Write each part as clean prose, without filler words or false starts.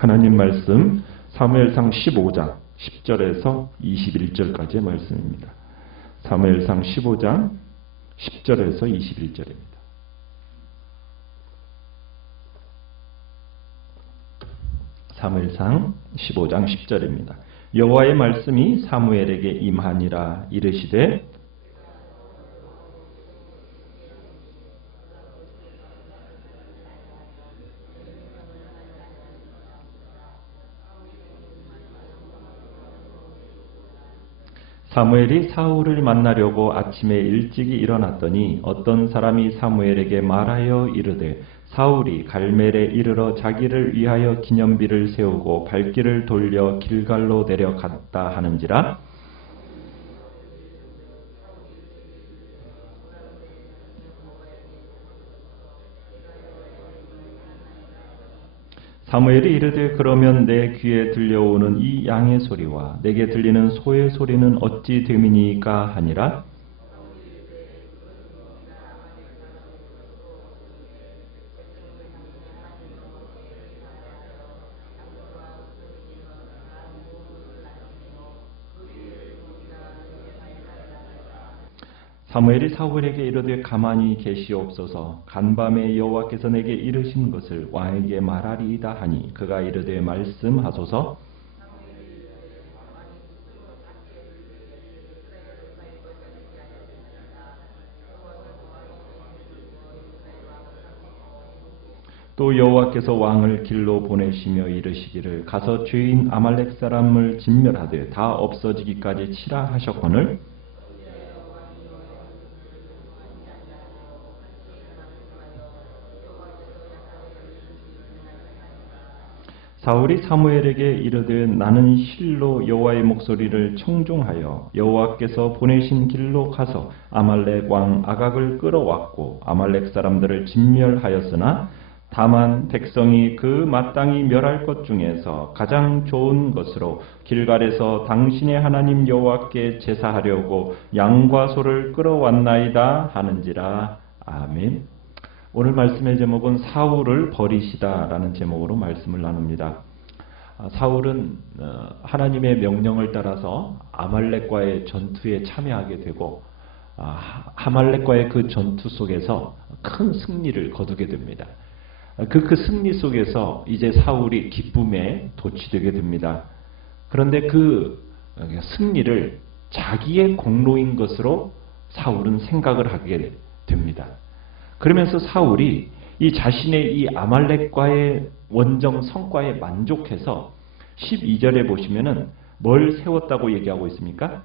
하나님 말씀 사무엘상 15장 10절에서 21절까지의 말씀입니다. 사무엘상 15장 10절에서 21절입니다. 사무엘상 15장 10절입니다. 여호와의 말씀이 사무엘에게 임하니라. 이르시되 사무엘이 사울을 만나려고 아침에 일찍이 일어났더니 어떤 사람이 사무엘에게 말하여 이르되 사울이 갈멜에 이르러 자기를 위하여 기념비를 세우고 발길을 돌려 길갈로 내려갔다 하는지라. 사무엘이 이르되 그러면 내 귀에 들려오는 이 양의 소리와 내게 들리는 소의 소리는 어찌 됨이니까 하니라. 사무엘이 사울에게 이르되 가만히 계시옵소서. 간밤에 여호와께서 내게 이르신 것을 왕에게 말하리이다 하니 그가 이르되 말씀하소서. 또 여호와께서 왕을 길로 보내시며 이르시기를 가서 죄인 아말렉 사람을 진멸하되 다 없어지기까지 치라 하셨거늘 사울이 사무엘에게 이르되 나는 실로 여호와의 목소리를 청종하여 여호와께서 보내신 길로 가서 아말렉 왕 아각을 끌어왔고 아말렉 사람들을 진멸하였으나 다만 백성이 그 마땅히 멸할 것 중에서 가장 좋은 것으로 길갈에서 당신의 하나님 여호와께 제사하려고 양과 소를 끌어왔나이다 하는지라. 아멘. 오늘 말씀의 제목은 사울을 버리시다라는 제목으로 말씀을 나눕니다. 사울은 하나님의 명령을 따라서 아말렉과의 전투에 참여하게 되고 아말렉과의 그 전투 속에서 큰 승리를 거두게 됩니다. 그 승리 속에서 이제 사울이 기쁨에 도취되게 됩니다. 그런데 그 승리를 자기의 공로인 것으로 사울은 생각을 하게 됩니다. 그러면서 사울이 이 자신의 이 아말렉과의 원정 성과에 만족해서 12절에 보시면은 뭘 세웠다고 얘기하고 있습니까?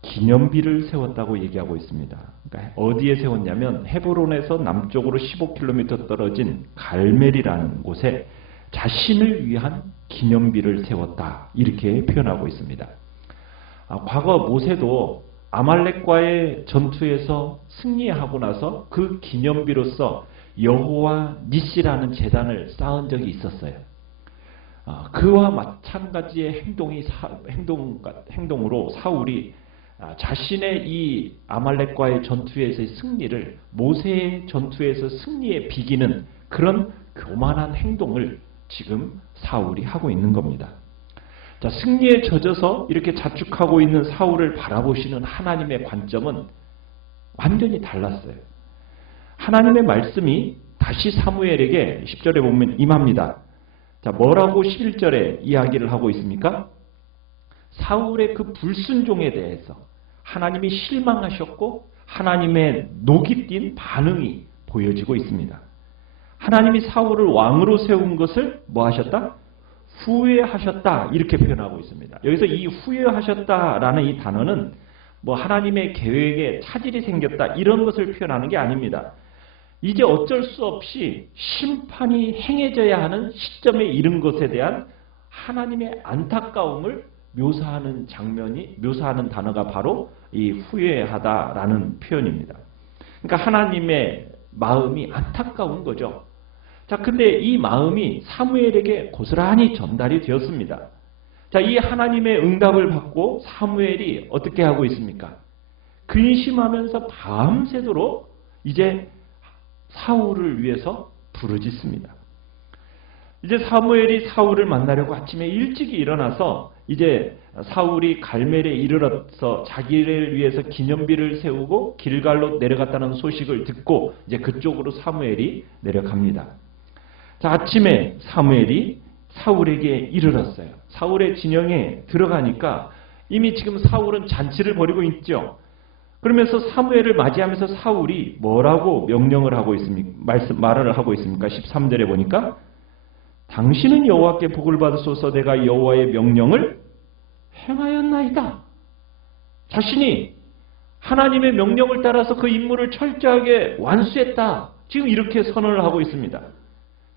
기념비를 세웠다고 얘기하고 있습니다. 그러니까 어디에 세웠냐면 헤브론에서 남쪽으로 15km 떨어진 갈멜이라는 곳에 자신을 위한 기념비를 세웠다. 이렇게 표현하고 있습니다. 과거 모세도 아말렉과의 전투에서 승리하고 나서 그 기념비로서 여호와 니시라는 제단을 쌓은 적이 있었어요. 그와 마찬가지의 행동으로 사울이 자신의 이 아말렉과의 전투에서의 승리를 모세의 전투에서 승리에 비기는 그런 교만한 행동을 지금 사울이 하고 있는 겁니다. 자, 승리에 젖어서 이렇게 자축하고 있는 사울을 바라보시는 하나님의 관점은 완전히 달랐어요. 하나님의 말씀이 다시 사무엘에게 10절에 보면 임합니다. 자, 뭐라고 11절에 이야기를 하고 있습니까? 사울의 그 불순종에 대해서 하나님이 실망하셨고 하나님의 녹이 띈 반응이 보여지고 있습니다. 하나님이 사울을 왕으로 세운 것을 뭐 하셨다? 후회하셨다. 이렇게 표현하고 있습니다. 여기서 이 후회하셨다라는 이 단어는 뭐 하나님의 계획에 차질이 생겼다 이런 것을 표현하는 게 아닙니다. 이제 어쩔 수 없이 심판이 행해져야 하는 시점에 이른 것에 대한 하나님의 안타까움을 묘사하는 묘사하는 단어가 바로 이 후회하다라는 표현입니다. 그러니까 하나님의 마음이 안타까운 거죠. 자, 근데 이 마음이 사무엘에게 고스란히 전달이 되었습니다. 자, 이 하나님의 응답을 받고 사무엘이 어떻게 하고 있습니까? 근심하면서 밤새도록 이제 사울을 위해서 부르짖습니다. 이제 사무엘이 사울을 만나려고 아침에 일찍이 일어나서 이제 사울이 갈멜에 이르러서 자기를 위해서 기념비를 세우고 길갈로 내려갔다는 소식을 듣고 이제 그쪽으로 사무엘이 내려갑니다. 자, 아침에 사무엘이 사울에게 이르렀어요. 사울의 진영에 들어가니까 이미 지금 사울은 잔치를 벌이고 있죠. 그러면서 사무엘을 맞이하면서 사울이 뭐라고 명령을 하고 있습니까? 말을 하고 있습니까? 13절에 보니까 당신은 여호와께 복을 받으소서 내가 여호와의 명령을 행하였나이다. 자신이 하나님의 명령을 따라서 그 임무를 철저하게 완수했다. 지금 이렇게 선언을 하고 있습니다.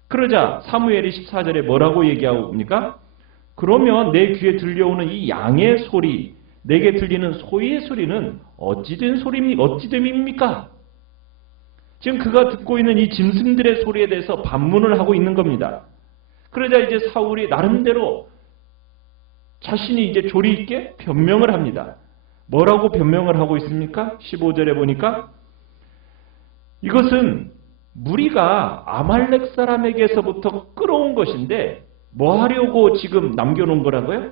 그러자 사무엘이 14절에 뭐라고 얘기하고 옵니까? 그러면 내 귀에 들려오는 이 양의 소리, 내게 들리는 소의 소리는 어찌됨입니까? 지금 그가 듣고 있는 이 짐승들의 소리에 대해서 반문을 하고 있는 겁니다. 그러자 이제 사울이 나름대로 자신이 이제 조리 있게 변명을 합니다. 뭐라고 변명을 하고 있습니까? 15절에 보니까 이것은 무리가 아말렉 사람에게서부터 끌어온 것인데 뭐 하려고 지금 남겨놓은 거라고요?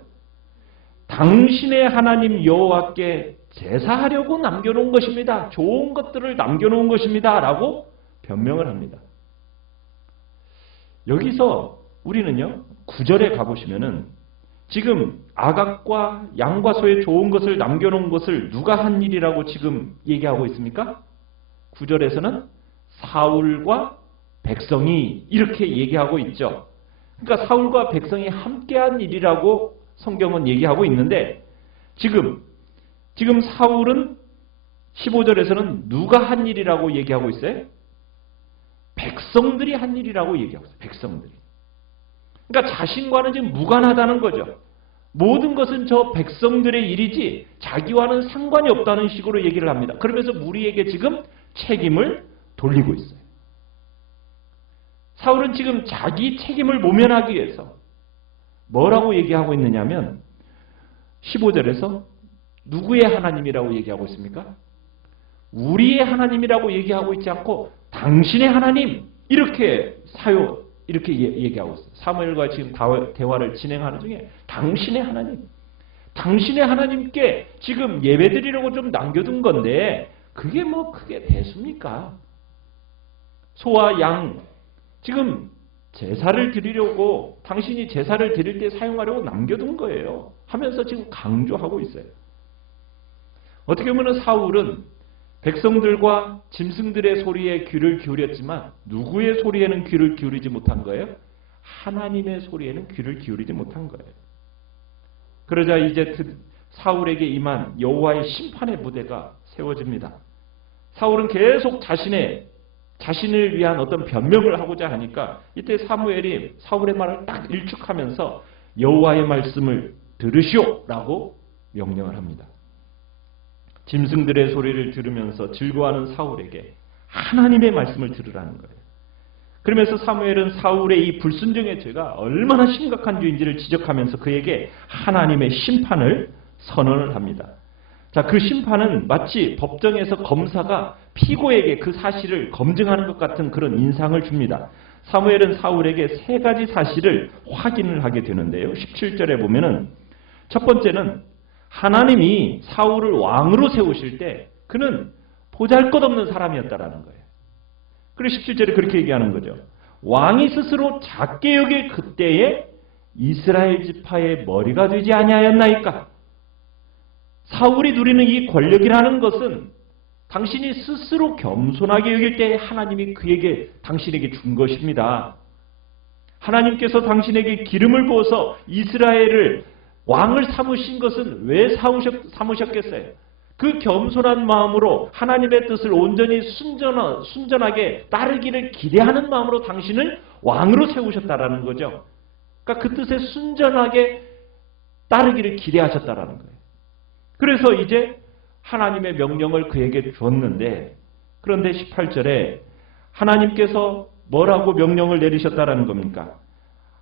당신의 하나님 여호와께 제사하려고 남겨놓은 것입니다. 좋은 것들을 남겨놓은 것입니다. 라고 변명을 합니다. 여기서 우리는요 9절에 가보시면은 지금 아각과 양과 소의 좋은 것을 남겨놓은 것을 누가 한 일이라고 지금 얘기하고 있습니까? 9절에서는 사울과 백성이 이렇게 얘기하고 있죠. 그러니까 사울과 백성이 함께한 일이라고 성경은 얘기하고 있는데 지금 사울은 15절에서는 누가 한 일이라고 얘기하고 있어요? 백성들이 한 일이라고 얘기하고 있어요. 백성들이. 그러니까 자신과는 지금 무관하다는 거죠. 모든 것은 저 백성들의 일이지 자기와는 상관이 없다는 식으로 얘기를 합니다. 그러면서 무리에게 지금 책임을 돌리고 있어요. 사울은 지금 자기 책임을 모면하기 위해서 뭐라고 얘기하고 있느냐면 15절에서 누구의 하나님이라고 얘기하고 있습니까? 우리의 하나님이라고 얘기하고 있지 않고 당신의 하나님 이렇게 얘기하고 있어요. 사무엘과 지금 대화를 진행하는 중에 당신의 하나님, 당신의 하나님께 지금 예배드리려고 좀 남겨둔 건데 그게 뭐 크게 대수입니까? 소와 양 지금 제사를 드리려고 당신이 제사를 드릴 때 사용하려고 남겨둔 거예요. 하면서 지금 강조하고 있어요. 어떻게 보면 사울은 백성들과 짐승들의 소리에 귀를 기울였지만 누구의 소리에는 귀를 기울이지 못한 거예요? 하나님의 소리에는 귀를 기울이지 못한 거예요. 그러자 이제 사울에게 임한 여호와의 심판의 무대가 세워집니다. 사울은 계속 자신을 위한 어떤 변명을 하고자 하니까 이때 사무엘이 사울의 말을 딱 일축하면서 여호와의 말씀을 들으시오라고 명령을 합니다. 짐승들의 소리를 들으면서 즐거워하는 사울에게 하나님의 말씀을 들으라는 거예요. 그러면서 사무엘은 사울의 이 불순종의 죄가 얼마나 심각한 죄인지를 지적하면서 그에게 하나님의 심판을 선언을 합니다. 자, 그 심판은 마치 법정에서 검사가 피고에게 그 사실을 검증하는 것 같은 그런 인상을 줍니다. 사무엘은 사울에게 세 가지 사실을 확인을 하게 되는데요. 17절에 보면은 첫 번째는 하나님이 사울을 왕으로 세우실 때 그는 보잘것없는 사람이었다라는 거예요. 그리고 17절에 그렇게 얘기하는 거죠. 왕이 스스로 작게 여길 그때에 이스라엘 지파의 머리가 되지 아니하였나이까? 사울이 누리는 이 권력이라는 것은 당신이 스스로 겸손하게 여길 때 하나님이 당신에게 준 것입니다. 하나님께서 당신에게 기름을 부어서 이스라엘을 왕을 삼으신 것은 왜 삼으셨겠어요? 그 겸손한 마음으로 하나님의 뜻을 온전히 순전하게 따르기를 기대하는 마음으로 당신을 왕으로 세우셨다라는 거죠. 그러니까 그 뜻에 순전하게 따르기를 기대하셨다라는 거예요. 그래서 이제 하나님의 명령을 그에게 줬는데 그런데 18절에 하나님께서 뭐라고 명령을 내리셨다라는 겁니까?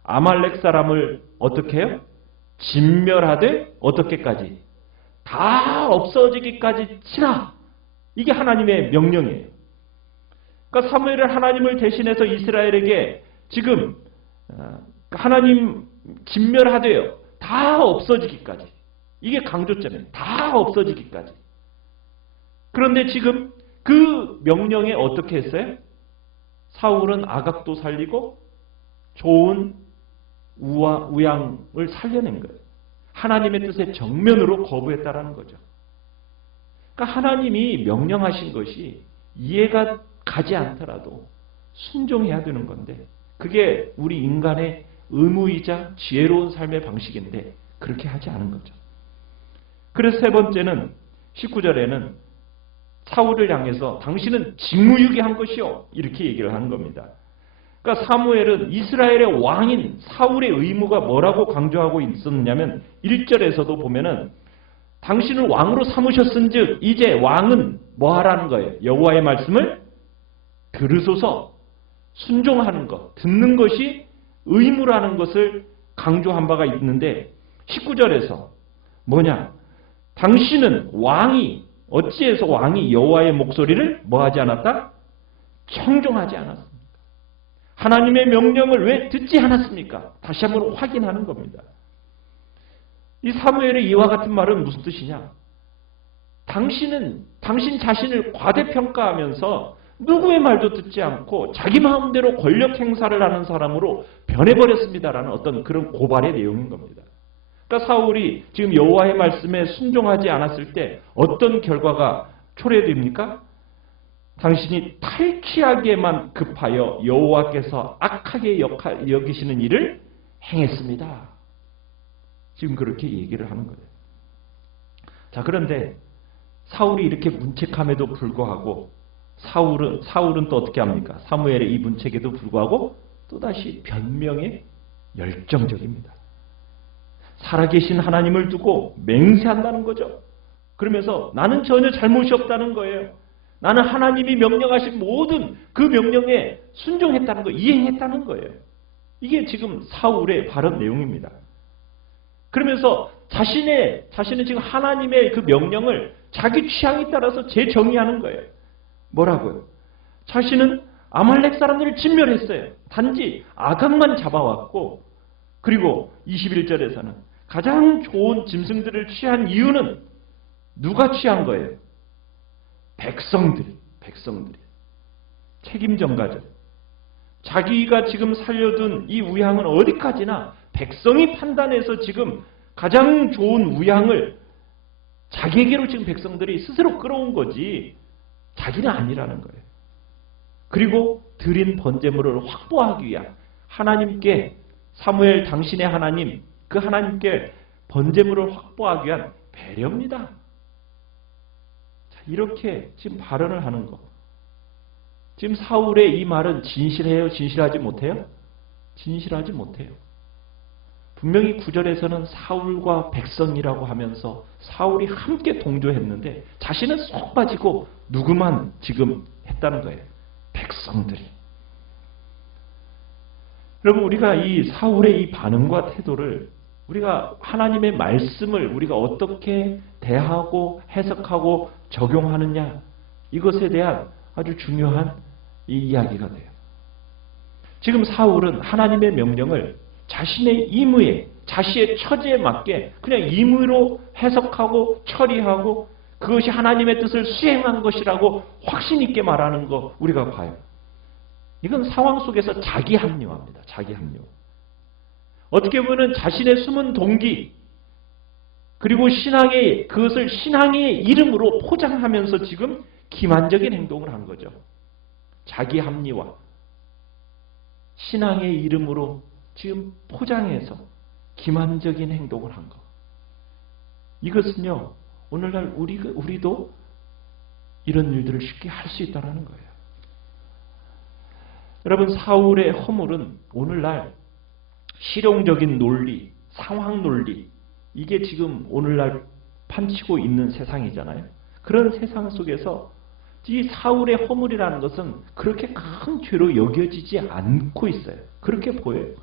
아말렉 사람을 어떻게 해요? 진멸하되 어떻게까지? 다 없어지기까지 치라. 이게 하나님의 명령이에요. 그러니까 사무엘은 하나님을 대신해서 이스라엘에게 지금 하나님 진멸하되어 다 없어지기까지. 이게 강조점이에요. 다 없어지기까지. 그런데 지금 그 명령에 어떻게 했어요? 사울은 아각도 살리고 좋은 우양을 살려낸 거예요. 하나님의 뜻에 정면으로 거부했다라는 거죠. 그러니까 하나님이 명령하신 것이 이해가 가지 않더라도 순종해야 되는 건데 그게 우리 인간의 의무이자 지혜로운 삶의 방식인데 그렇게 하지 않은 거죠. 그래서 세 번째는 19절에는 사울을 향해서 당신은 직무유기한 것이요 이렇게 얘기를 하는 겁니다. 그러니까 사무엘은 이스라엘의 왕인 사울의 의무가 뭐라고 강조하고 있었냐면 1절에서도 보면은 당신을 왕으로 삼으셨은즉 이제 왕은 뭐 하라는 거예요? 여호와의 말씀을 들으소서. 순종하는 것, 듣는 것이 의무라는 것을 강조한 바가 있는데 19절에서 뭐냐? 당신은 왕이 어찌해서 왕이 여호와의 목소리를 뭐하지 않았다? 청종하지 않았습니까? 하나님의 명령을 왜 듣지 않았습니까? 다시 한번 확인하는 겁니다. 이 사무엘의 이와 같은 말은 무슨 뜻이냐? 당신 자신을 과대평가하면서 누구의 말도 듣지 않고 자기 마음대로 권력 행사를 하는 사람으로 변해버렸습니다라는 어떤 그런 고발의 내용인 겁니다. 그러니까 사울이 지금 여호와의 말씀에 순종하지 않았을 때 어떤 결과가 초래됩니까? 당신이 탈취하기에만 급하여 여호와께서 악하게 여기시는 일을 행했습니다. 지금 그렇게 얘기를 하는 거예요. 자, 그런데 사울이 이렇게 문책함에도 불구하고 사울은 또 어떻게 합니까? 사무엘의 이 문책에도 불구하고 또다시 변명에 열정적입니다. 살아계신 하나님을 두고 맹세한다는 거죠. 그러면서 나는 전혀 잘못이 없다는 거예요. 나는 하나님이 명령하신 모든 그 명령에 순종했다는 거, 이행했다는 거예요. 이게 지금 사울의 발언 내용입니다. 그러면서 자신은 지금 하나님의 그 명령을 자기 취향에 따라서 재정의하는 거예요. 뭐라고요? 자신은 아말렉 사람들을 진멸했어요. 단지 아각만 잡아왔고, 그리고 21절에서는 가장 좋은 짐승들을 취한 이유는 누가 취한 거예요? 백성들이. 책임 전가죠. 자기가 지금 살려둔 이 우양은 어디까지나 백성이 판단해서 지금 가장 좋은 우양을 자기에게로 지금 백성들이 스스로 끌어온 거지 자기는 아니라는 거예요. 그리고 드린 번제물을 확보하기 위한 하나님께 사무엘 당신의 하나님 그 하나님께 번제물을 확보하기 위한 배려입니다. 자, 이렇게 지금 발언을 하는 거. 지금 사울의 이 말은 진실해요? 진실하지 못해요? 진실하지 못해요. 분명히 9절에서는 사울과 백성이라고 하면서 사울이 함께 동조했는데 자신은 쏙 빠지고 누구만 지금 했다는 거예요. 백성들이. 여러분 우리가 이 사울의 이 반응과 태도를 우리가 하나님의 말씀을 우리가 어떻게 대하고 해석하고 적용하느냐 이것에 대한 아주 중요한 이 이야기가 돼요. 지금 사울은 하나님의 명령을 자신의 임무에 자신의 처지에 맞게 그냥 임의로 해석하고 처리하고 그것이 하나님의 뜻을 수행한 것이라고 확신 있게 말하는 거 우리가 봐요. 이건 상황 속에서 자기 합리화입니다. 자기 합리화. 어떻게 보면 자신의 숨은 동기 그리고 그것을 신앙의 이름으로 포장하면서 지금 기만적인 행동을 한 거죠. 자기 합리화. 신앙의 이름으로 지금 포장해서 기만적인 행동을 한 거. 이것은요, 오늘날 우리도 이런 일들을 쉽게 할 수 있다는 거예요. 여러분, 사울의 허물은 오늘날 실용적인 논리, 상황 논리, 이게 지금 오늘날 판치고 있는 세상이잖아요. 그런 세상 속에서 이 사울의 허물이라는 것은 그렇게 큰 죄로 여겨지지 않고 있어요. 그렇게 보여요.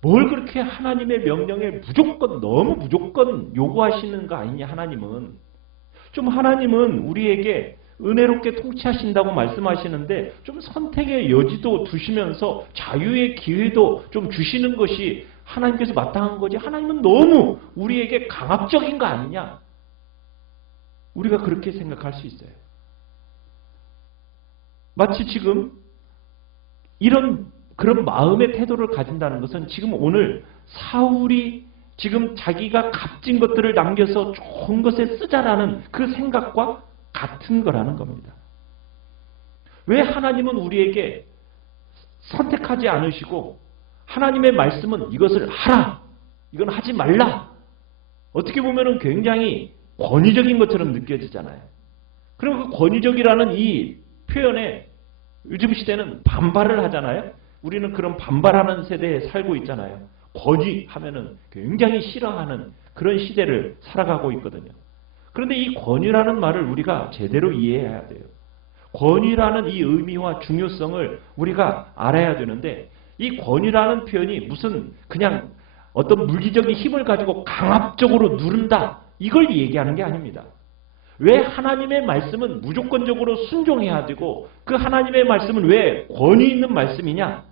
뭘 그렇게 하나님의 명령에 너무 무조건 요구하시는 거 아니냐, 하나님은. 좀 하나님은 우리에게 은혜롭게 통치하신다고 말씀하시는데 좀 선택의 여지도 두시면서 자유의 기회도 좀 주시는 것이 하나님께서 마땅한 거지. 하나님은 너무 우리에게 강압적인 거 아니냐? 우리가 그렇게 생각할 수 있어요. 마치 지금 그런 마음의 태도를 가진다는 것은 지금 오늘 사울이 지금 자기가 값진 것들을 남겨서 좋은 것에 쓰자라는 그 생각과 같은 거라는 겁니다. 왜 하나님은 우리에게 선택하지 않으시고 하나님의 말씀은 이것을 하라, 이건 하지 말라. 어떻게 보면 굉장히 권위적인 것처럼 느껴지잖아요. 그리고 그 권위적이라는 이 표현에 요즘 시대는 반발을 하잖아요. 우리는 그런 반발하는 세대에 살고 있잖아요. 권위하면은 굉장히 싫어하는 그런 시대를 살아가고 있거든요. 그런데 이 권위라는 말을 우리가 제대로 이해해야 돼요. 권위라는 이 의미와 중요성을 우리가 알아야 되는데 이 권위라는 표현이 무슨 그냥 어떤 물리적인 힘을 가지고 강압적으로 누른다 이걸 얘기하는 게 아닙니다. 왜 하나님의 말씀은 무조건적으로 순종해야 되고 그 하나님의 말씀은 왜 권위 있는 말씀이냐?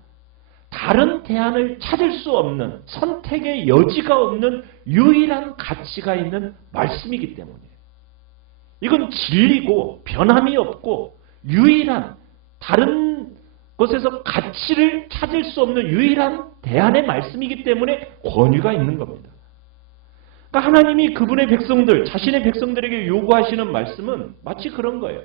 다른 대안을 찾을 수 없는 선택의 여지가 없는 유일한 가치가 있는 말씀이기 때문이에요. 이건 진리고 변함이 없고 유일한 다른 것에서 가치를 찾을 수 없는 유일한 대안의 말씀이기 때문에 권위가 있는 겁니다. 그러니까 하나님이 그분의 백성들, 자신의 백성들에게 요구하시는 말씀은 마치 그런 거예요.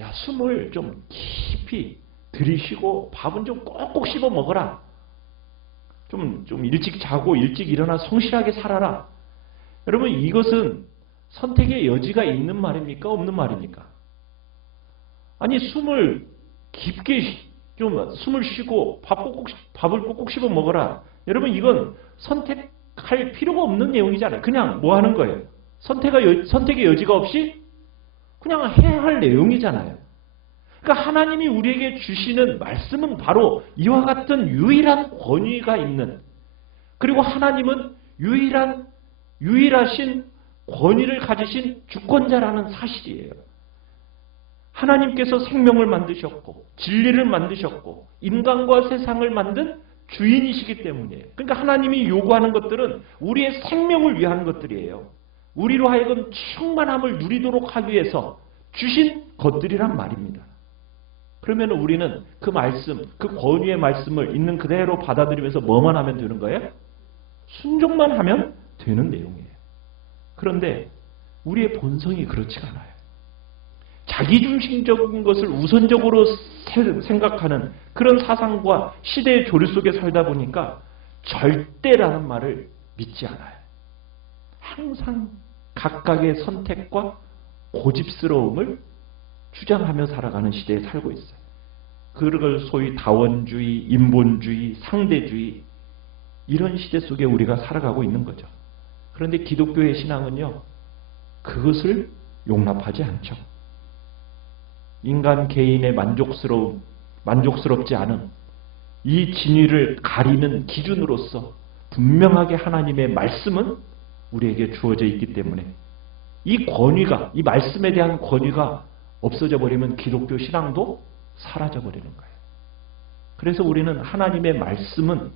야, 숨을 좀 깊이 들이쉬고 밥은 좀 꼭꼭 씹어 먹어라. 좀 일찍 자고 일찍 일어나 성실하게 살아라. 여러분 이것은 선택의 여지가 있는 말입니까? 없는 말입니까? 아니 숨을 깊게 좀 숨을 쉬고 밥을 꼭꼭 씹어 먹어라. 여러분 이건 선택할 필요가 없는 내용이잖아요. 그냥 뭐 하는 거예요? 선택의 여지가 없이 그냥 해야 할 내용이잖아요. 그러니까 하나님이 우리에게 주시는 말씀은 바로 이와 같은 유일한 권위가 있는, 그리고 하나님은 유일하신 권위를 가지신 주권자라는 사실이에요. 하나님께서 생명을 만드셨고 진리를 만드셨고 인간과 세상을 만든 주인이시기 때문이에요. 그러니까 하나님이 요구하는 것들은 우리의 생명을 위한 것들이에요. 우리로 하여금 충만함을 누리도록 하기 위해서 주신 것들이란 말입니다. 그러면 우리는 그 말씀, 그 권위의 말씀을 있는 그대로 받아들이면서 뭐만 하면 되는 거예요? 순종만 하면 되는 내용이에요. 그런데 우리의 본성이 그렇지가 않아요. 자기중심적인 것을 우선적으로 생각하는 그런 사상과 시대의 조류 속에 살다 보니까 절대라는 말을 믿지 않아요. 항상 각각의 선택과 고집스러움을 주장하며 살아가는 시대에 살고 있어요. 그걸 소위 다원주의, 인본주의, 상대주의 이런 시대 속에 우리가 살아가고 있는 거죠. 그런데 기독교의 신앙은요, 그것을 용납하지 않죠. 인간 개인의 만족스럽지 않은 이 진위를 가리는 기준으로서 분명하게 하나님의 말씀은 우리에게 주어져 있기 때문에 이 권위가, 이 말씀에 대한 권위가 없어져 버리면 기독교 신앙도 사라져 버리는 거예요. 그래서 우리는 하나님의 말씀은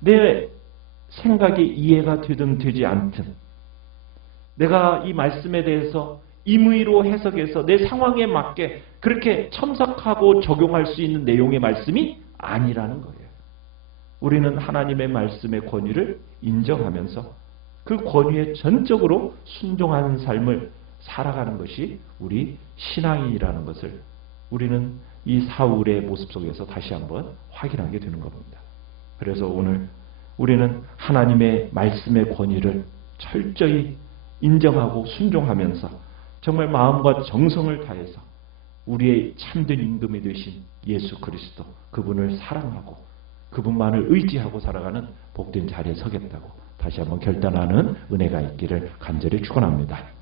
내 생각이 이해가 되든 되지 않든 내가 이 말씀에 대해서 임의로 해석해서 내 상황에 맞게 그렇게 첨삭하고 적용할 수 있는 내용의 말씀이 아니라는 거예요. 우리는 하나님의 말씀의 권위를 인정하면서 그 권위에 전적으로 순종하는 삶을 살아가는 것이 우리 신앙인이라는 것을 우리는 이 사울의 모습 속에서 다시 한번 확인하게 되는 겁니다. 그래서 오늘 우리는 하나님의 말씀의 권위를 철저히 인정하고 순종하면서 정말 마음과 정성을 다해서 우리의 참된 임금이 되신 예수 그리스도 그분을 사랑하고 그분만을 의지하고 살아가는 복된 자리에 서겠다고 다시 한번 결단하는 은혜가 있기를 간절히 축원합니다.